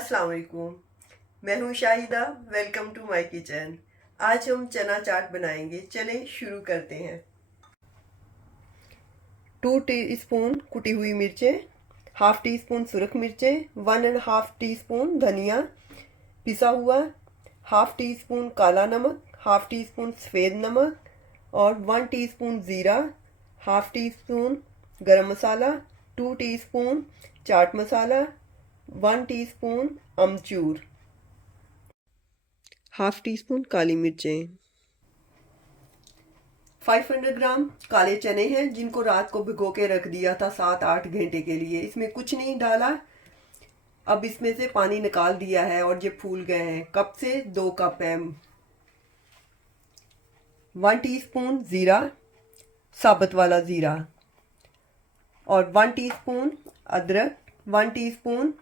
अस्सलाम वालेकुम। मैं हूँ Shahida. Welcome to my kitchen. आज हम चना चाट बनाएंगे। चलें शुरू करते हैं। 2 टीस्पून कुटी हुई मिर्चें, हाफ टी स्पून सुरख मिर्चें, 1.5 टीस्पून धनिया पिसा हुआ, हाफ टी स्पून काला नमक, हाफ टी स्पून सफ़ेद नमक और 1 टीस्पून ज़ीरा, हाफ टी स्पून गरम मसाला, 2 टीस्पून चाट मसाला, 1 टीस्पून अमचूर, हाफ टी स्पून काली मिर्चें। 500 ग्राम काले चने हैं जिनको रात को भिगो के रख दिया था 7-8 घंटे के लिए। इसमें कुछ नहीं डाला। अब इसमें से पानी निकाल दिया है और ये फूल गए हैं। कप से 2 कप है। 1 टीस्पून ज़ीरा, साबुत वाला ज़ीरा और 1 टीस्पून अदरक, 1 टीस्पून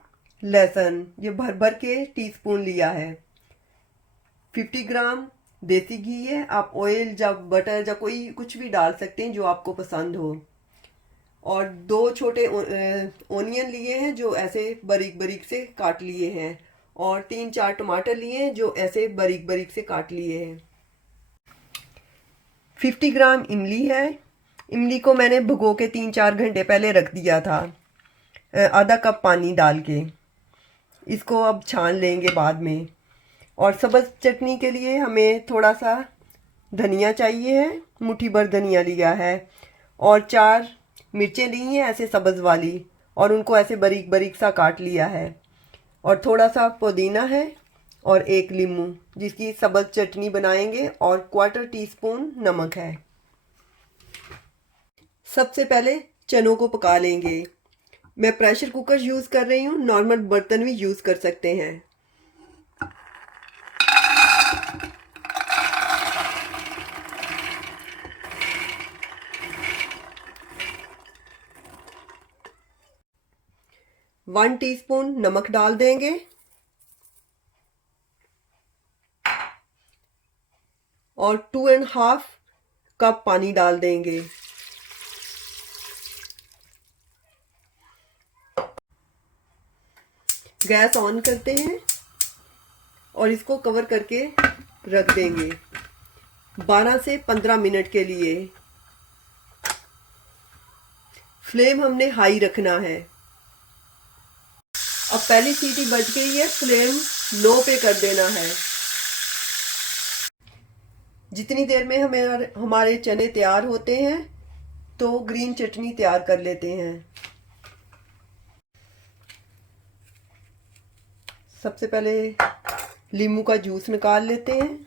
लहसुन, ये भर भर के टीस्पून लिया है। 50 ग्राम देसी घी है। आप ऑयल या बटर या कोई कुछ भी डाल सकते हैं जो आपको पसंद हो। और 2 छोटे ओनियन लिए हैं जो ऐसे बारीक बारीक से काट लिए हैं और 3-4 टमाटर लिए हैं जो ऐसे बारीक बारीक से काट लिए हैं। 50 ग्राम इमली है। इमली को मैंने भिगो के 3-4 घंटे पहले रख दिया था आधा कप पानी डाल के। इसको अब छान लेंगे बाद में। और सब्ज़ चटनी के लिए हमें थोड़ा सा धनिया चाहिए है। मुट्ठी भर धनिया लिया है और 4 मिर्चें ली हैं ऐसे सब्ज़ वाली और उनको ऐसे बारीक बारीक सा काट लिया है। और थोड़ा सा पुदीना है और 1 नींबू जिसकी सब्ज़ चटनी बनाएंगे और 1/4 टीस्पून नमक है। सबसे पहले चनों को पका लेंगे। मैं प्रेशर कुकर यूज़ कर रही हूँ। नॉर्मल बर्तन भी यूज़ कर सकते हैं। वन टीस्पून नमक डाल देंगे और 2.5 कप पानी डाल देंगे। गैस ऑन करते हैं और इसको कवर करके रख देंगे 12 से 15 मिनट के लिए। फ्लेम हमने हाई रखना है। अब पहली सीटी बज गई है। फ्लेम लो पे कर देना है। जितनी देर में हमारे चने तैयार होते हैं तो ग्रीन चटनी तैयार कर लेते हैं। सबसे पहले नींबू का जूस निकाल लेते हैं।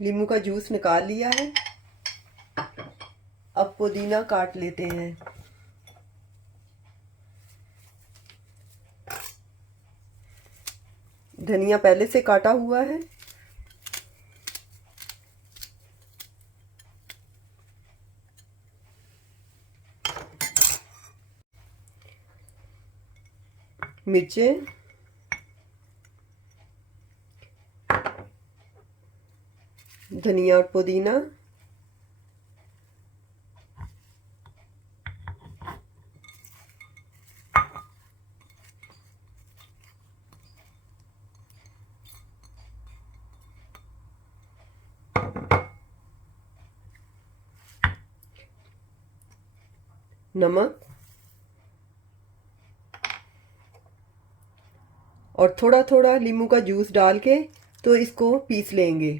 नींबू का जूस निकाल लिया है। अब पुदीना काट लेते हैं। धनिया पहले से काटा हुआ है। मिर्चें, धनिया और पुदीना, नमक और थोड़ा थोड़ा नींबू का जूस डाल के तो इसको पीस लेंगे।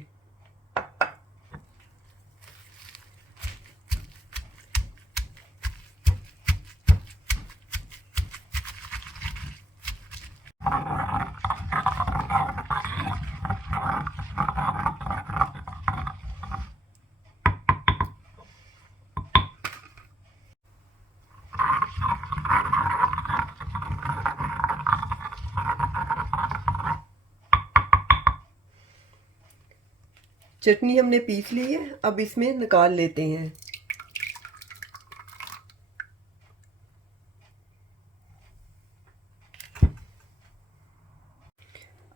चटनी हमने पीस ली है, अब इसमें निकाल लेते हैं।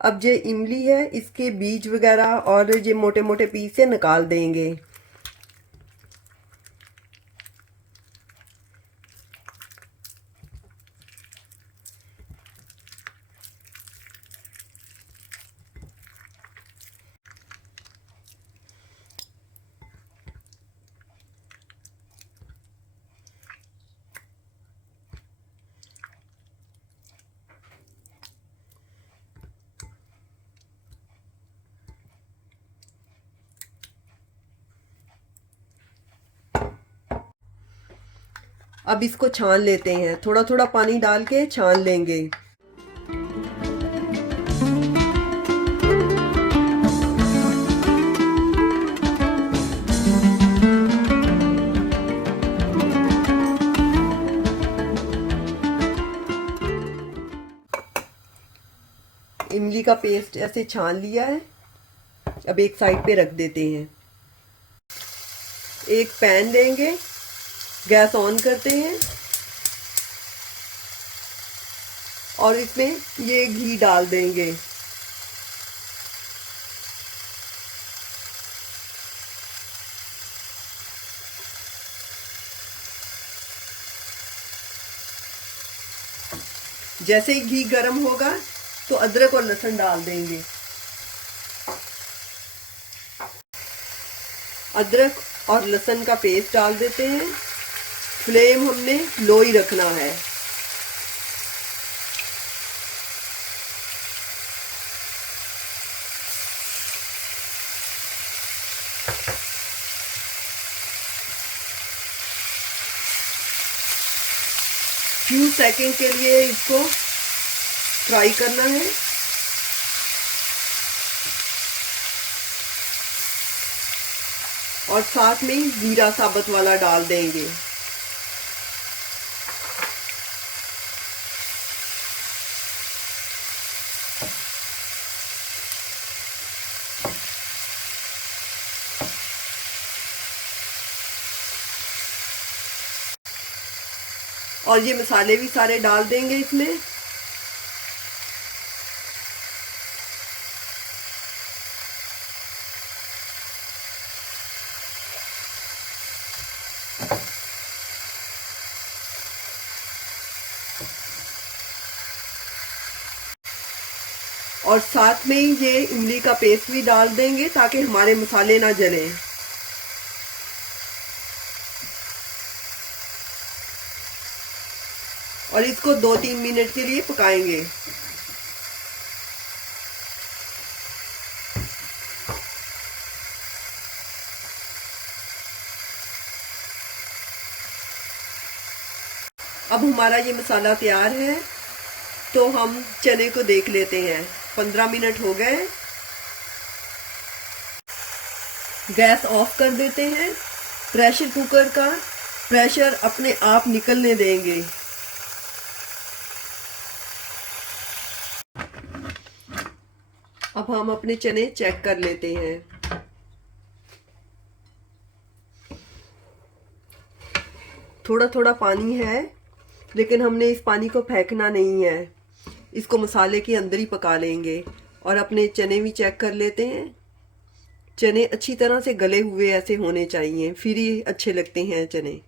अब ये इमली है, इसके बीज वगैरह और ये मोटे मोटे पीस से निकाल देंगे। अब इसको छान लेते हैं, थोड़ा थोड़ा पानी डाल के छान लेंगे। इमली का पेस्ट ऐसे छान लिया है, अब एक साइड पे रख देते हैं। एक पैन लेंगे, गैस ऑन करते हैं और इसमें ये घी डाल देंगे। जैसे ही घी गर्म होगा तो अदरक और लहसुन डाल देंगे। अदरक और लहसुन का पेस्ट डाल देते हैं। फ्लेम हमने लो ही रखना है। फ्यू सेकंड के लिए इसको फ्राई करना है। और साथ में जीरा साबुत वाला डाल देंगे। और ये मसाले भी सारे डाल देंगे इसमें। और साथ में ही ये इमली का पेस्ट भी डाल देंगे ताकि हमारे मसाले ना जलें। और इसको 2-3 मिनट के लिए पकाएंगे। अब हमारा ये मसाला तैयार है, तो हम चने को देख लेते हैं। 15 मिनट हो गए। गैस ऑफ कर देते हैं। प्रेशर कुकर का प्रेशर अपने आप निकलने देंगे। अब हम अपने चने चेक कर लेते हैं। थोड़ा थोड़ा पानी है, लेकिन हमने इस पानी को फेंकना नहीं है। इसको मसाले के अंदर ही पका लेंगे। और अपने चने भी चेक कर लेते हैं। चने अच्छी तरह से गले हुए ऐसे होने चाहिए, फिर ही अच्छे लगते हैं चने।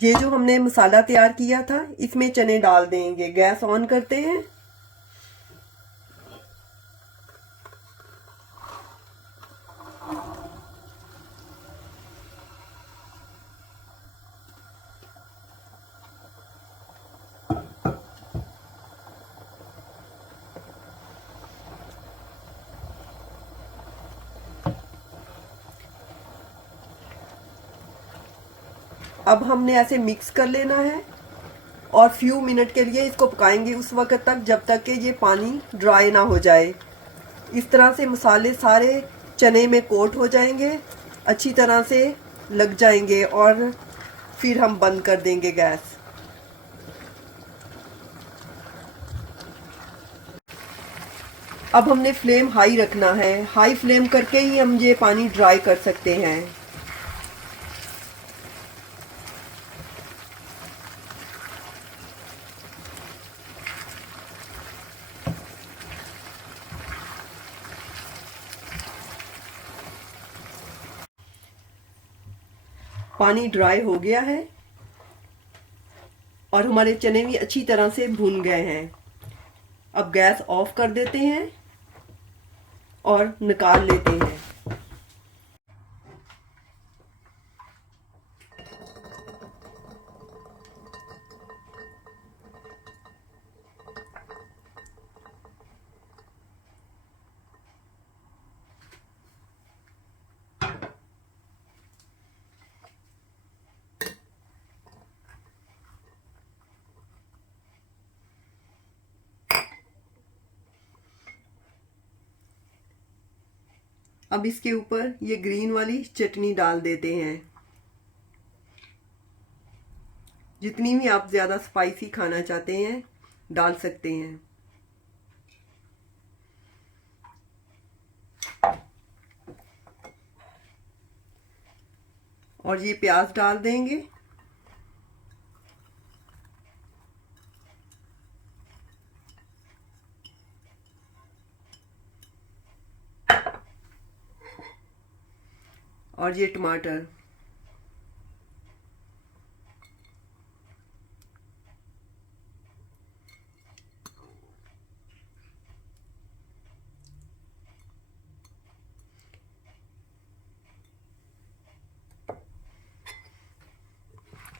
ये जो हमने मसाला तैयार किया था, इसमें चने डाल देंगे। गैस ऑन करते हैं। अब हमने ऐसे मिक्स कर लेना है और फ्यू मिनट के लिए इसको पकाएंगे, उस वक्त तक जब तक कि ये पानी ड्राई ना हो जाए। इस तरह से मसाले सारे चने में कोट हो जाएंगे, अच्छी तरह से लग जाएंगे और फिर हम बंद कर देंगे गैस। अब हमने फ्लेम हाई रखना है। हाई फ्लेम करके ही हम ये पानी ड्राई कर सकते हैं। पानी ड्राई हो गया है और हमारे चने भी अच्छी तरह से भून गए हैं। अब गैस ऑफ कर देते हैं और निकाल लेते हैं। अब इसके ऊपर ये ग्रीन वाली चटनी डाल देते हैं। जितनी भी आप ज़्यादा स्पाइसी खाना चाहते हैं डाल सकते हैं। और ये प्याज डाल देंगे। और ये टमाटर।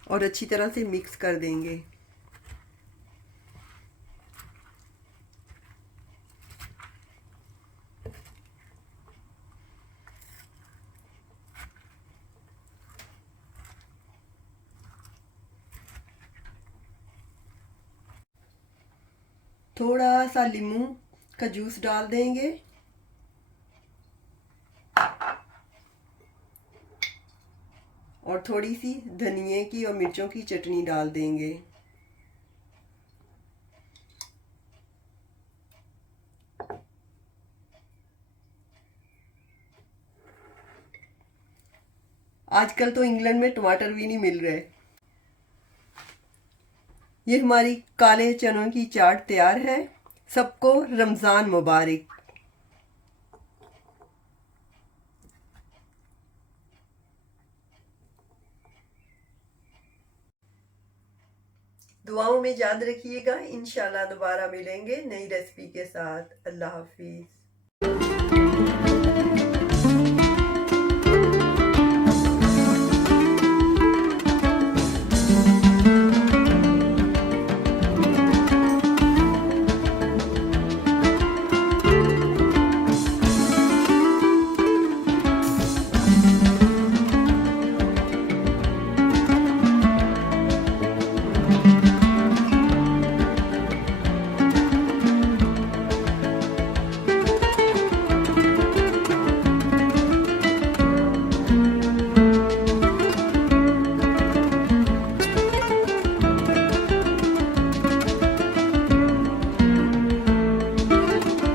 और अच्छी तरह से मिक्स कर देंगे। थोड़ा सा नींबू का जूस डाल देंगे। और थोड़ी सी धनिए की और मिर्चों की चटनी डाल देंगे। आजकल तो इंग्लैंड में टमाटर भी नहीं मिल रहे। ये हमारी काले चनों की चाट तैयार है। सबको रमज़ान मुबारक। दुआओं में याद रखिएगा। इंशाल्लाह दोबारा मिलेंगे नई रेसिपी के साथ। अल्लाह हाफिज़।